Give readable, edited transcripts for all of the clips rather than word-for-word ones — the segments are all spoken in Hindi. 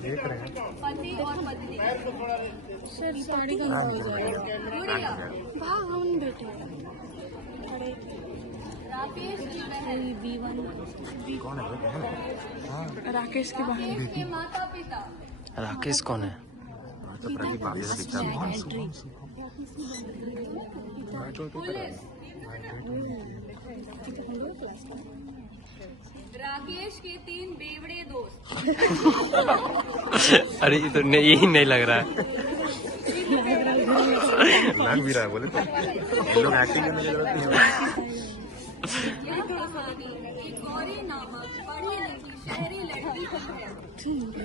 देख रहे हैं पति और पत्नी। सर साड़ी का हो जाएगा। हाँ हम बैठे राकेश की बहन। कौन है बहन? हाँ राकेश की बहन। राकेश के माता पिता। राकेश कौन है? तो प्रदीप आप जैसा दिखता है। पुलिस। राकेश के 3 बेवड़े दोस्त। अरे ये तो नहीं, यही नहीं लग रहा है। लग भी रहा है बोले तो ये लोग एक्टिंग करने की जरूरत नहीं है। यह कहानी एक गौरी नामक पढ़ी लिखी शहरी लड़की की है,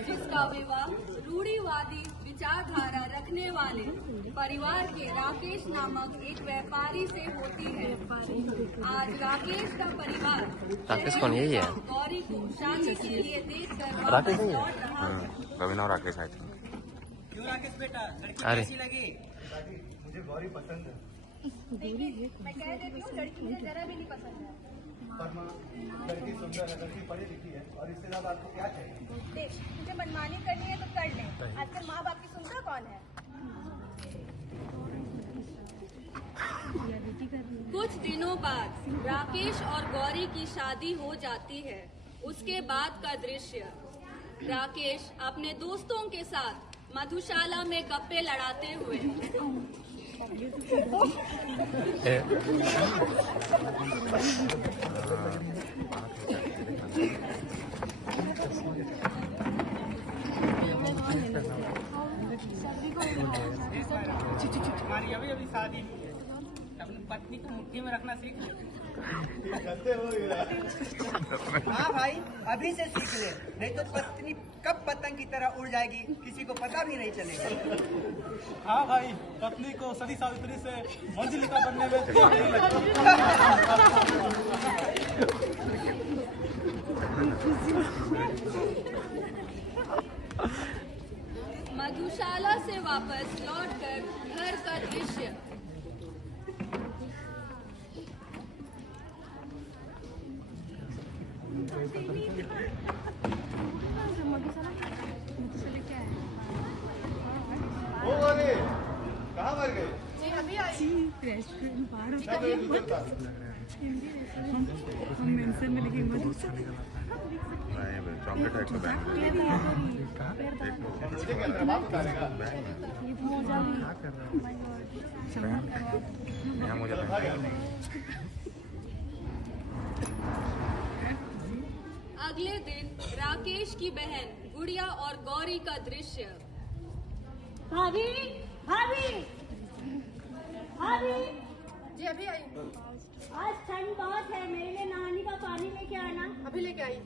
जिसका विवाह रूढ़िवादी विचारधारा रखने वाले परिवार के राकेश नामक एक व्यापारी से होती है। आज राकेश का परिवार राकेश कौन? यही है गौरी को शादी के लिए देखकर राकेश वापस नहीं है? लौट रहा है। रविना और राकेश आए थे। क्यों राकेश बेटा, लड़की अरे। कैसी लगी? मुझे गौरी पसंद है। मैं कह देती हूँ, लड़की मुझे जरा भी नहीं पसंद है। पर माँ, लड़की सुंदर है, लड़की पढ़ी लिखी है, और इससे ज्यादा आपको क्या चाहिए? देख, तुझे मनमानी करनी है तो कर ले। आजकल माँ बाप की सुनता कौन है? कुछ दिनों बाद राकेश और गौरी की शादी हो जाती है। उसके बाद का दृश्य, राकेश अपने दोस्तों के साथ मधुशाला में गप्पे लड़ाते हुए। हमारी अभी अभी शादी हुई है, अपनी पत्नी को मुट्ठी में रखना सीख ले। हाँ भाई, अभी से सीख ले, नहीं तो पत्नी कब पतंग की तरह उड़ जाएगी किसी को पता भी नहीं चलेगा। हाँ भाई, पत्नी को सती सावित्री से मंजिलिका बनने में देर नहीं लगती। मधुशाला से वापस लौटकर घर का दृश्य। कहाँ मर गए? रेस्टोरेंट बाहर हम मेंशन में लिखेंगे चॉकलेट है इसका बैग। यहाँ मुझे अगले दिन राकेश की बहन गुड़िया और गौरी का दृश्य। भाभी भाभी भाभी जी अभी आई। आज ठंड बहुत है, मेरे लिए नहाने का पानी लेके आना। अभी लेके आई।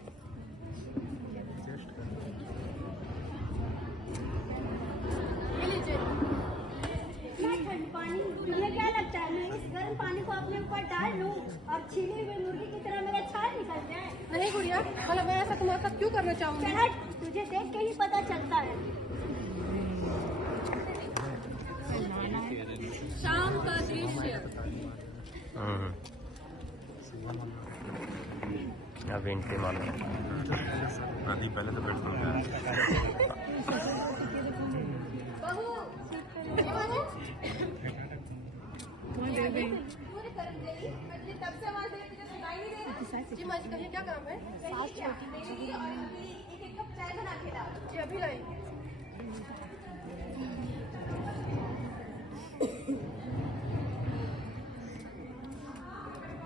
ये लीजिए। इतना ठंड पानी, तुम्हें क्या लगता है मैं इस गर्म पानी को अपने ऊपर डाल लूं और छिली हुई मुर्गी की तरह मेरा छाल निकल जाए? नहीं गुड़िया, मतलब मैं ऐसा तुम्हारे साथ क्यों करना चाहूंगी? चल हट, तुझे देख के ही पता चलता है। शाम का दृश्य। अब एंट्री मारो। प्रदीप पहले तो बैठ गया। बहू, मुझे तब से आवाज दे रही, तुझे सुनाई नहीं दे रहा? जी माँ जी, कहिए क्या काम है? मेरे लिए और इनके लिए एक कप चाय बना के लाओ। जी अभी लाई।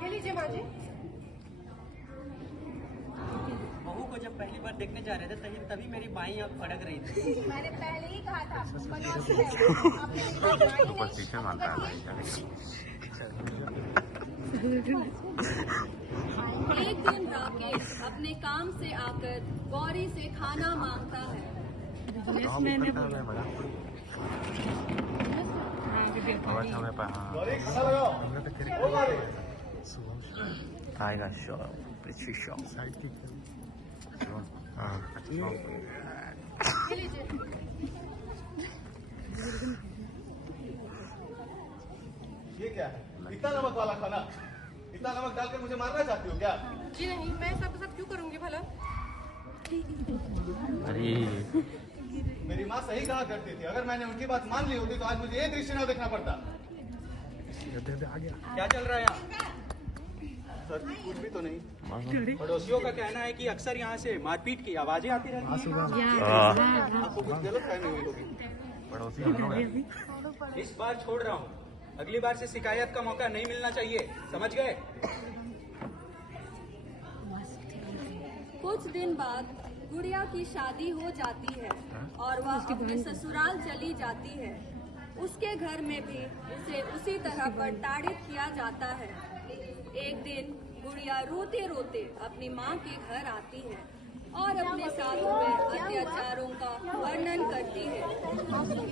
ये लीजिए माँ जी। बहू को जब पहली बार देखने जा रहे थे तभी मेरी बाई आंख फड़क रही थी। मैंने पहले ही कहा था, मनौती है। आपने मेरी बात मानी नहीं। पीछे मानता है भाई, क्या करें? एक दिन राकेश अपने काम से आकर गौरी से खाना मांगता है। आएगा शॉप, पृथ्वी शॉप। ये लीजिए। ये क्या है? इतना नमक वाला खाना? इतना नमक डालकर मुझे मारना चाहती हो क्या? जी नहीं, मैं सबके साथ क्यों करूंगी भला? अरे मेरी माँ सही कहा करती थी, अगर मैंने उनकी बात मान ली होती तो आज मुझे ये दृश्य न देखना पड़ता। क्या चल रहा है यहाँ? सर कुछ भी तो नहीं। पड़ोसियों का कहना है कि अक्सर यहाँ से मारपीट की आवाजें आती रहती हैं। आपको कुछ गलत फहमी हुई होगी। पड़ोसी हम लोग हैं। इस बार छोड़ रहा हूँ, अगली बार से शिकायत का मौका नहीं मिलना चाहिए, समझ गए? कुछ दिन बाद गुड़िया की शादी हो जाती है और वह अपने ससुराल चली जाती है। उसके घर में भी उसे उसी तरह प्रताड़ित किया जाता है। एक दिन गुड़िया रोते रोते अपनी माँ के घर आती है और अपने साथ हुए अत्याचारों का वर्णन करती है।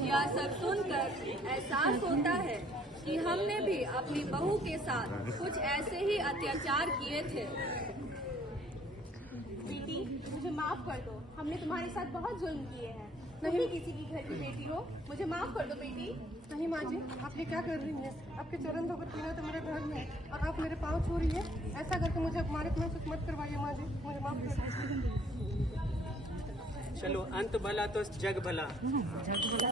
यह सब सुनकर एहसास होता है कि हमने भी अपनी बहू के साथ कुछ ऐसे ही अत्याचार किए थे। बेटी, मुझे माफ कर दो, हमने तुम्हारे साथ बहुत जुल्म किए हैं। तुम भी किसी की घर की बेटी हो, मुझे माफ कर दो बेटी। नहीं माँ जी, आप ये क्या कर रही हैं? आपके चरण धोकर पीना तो मेरे घर में और आप मेरे पाँव छू रही है। ऐसा करके मुझे अपमानित महसूस मत करवाइए माँ जी, मुझे माफ कर दो। चलो, अंत भला तो जग भला।